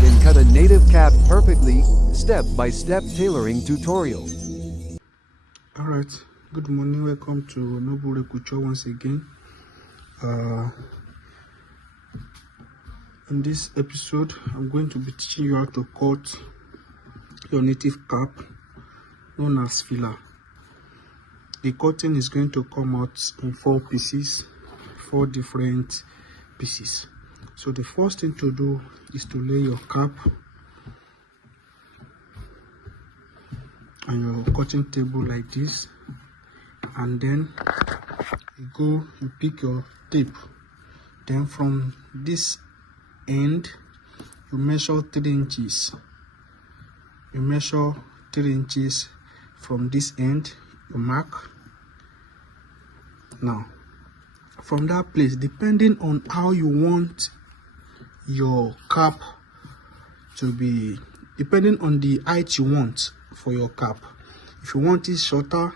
then cut a native cap perfectly, step-by-step tailoring tutorial. Alright, good morning, welcome to Noble Couture once again. In this episode, I'm going to be teaching you how to cut your native cap known as filler. The cutting is going to come out in 4 pieces, 4 different pieces. So the first thing to do is to lay your cap on your cutting table like this, and then you pick your tape. Then from this end you measure 3 inches. You measure 3 inches from this end, you mark. Now from that place, depending on how you want your cap to be, depending on the height you want for your cap, if you want it shorter,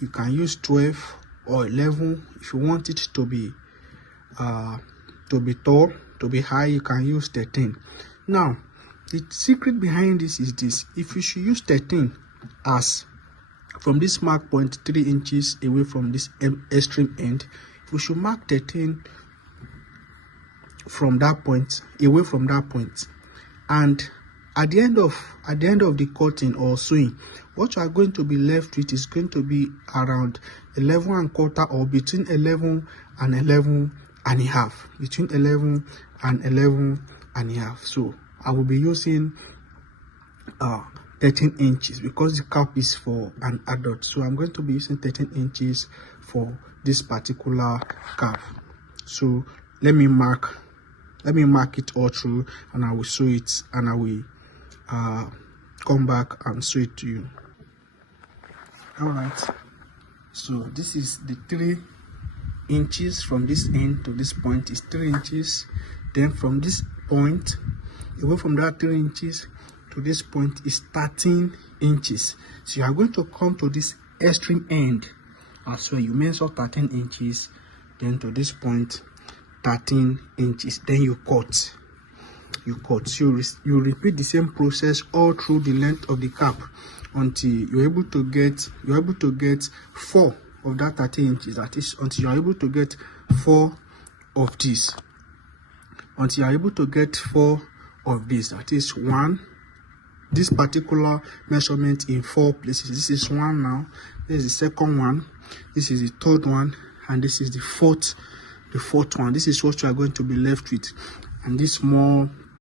you can use 12 or 11. If you want it to be tall, to be high, you can use 13. Now the secret behind this is this: if you should use 13 as from this mark point 3 inches away from this extreme end, we should mark 13 from that point, away from that point, and at the end of the cutting or sewing, what you are going to be left with is going to be around 11.25, or between 11 and 11 and a half, between 11 and 11 and a half. So I will be using 13 inches because the cap is for an adult, so I'm going to be using 13 inches for this particular cap. So let me mark it all through, and I will sew it, and I will come back and sew it to you. All right, so this is the 3 inches from this end to this point is 3 inches. Then from this point, away from that 3 inches to this point is 13 inches. So you are going to come to this extreme end as well. You measure 13 inches, then to this point 13 inches, then you cut. So you repeat the same process all through the length of the cap until you're able to get 4 of that 13 inches. That is, until you're able to get 4 of this. Until you're able to get 4 of this. That is 1. This particular measurement in 4 places. This is 1 now. This is the second one. This is the third one, and this is the fourth one. This is what you are going to be left with, and this small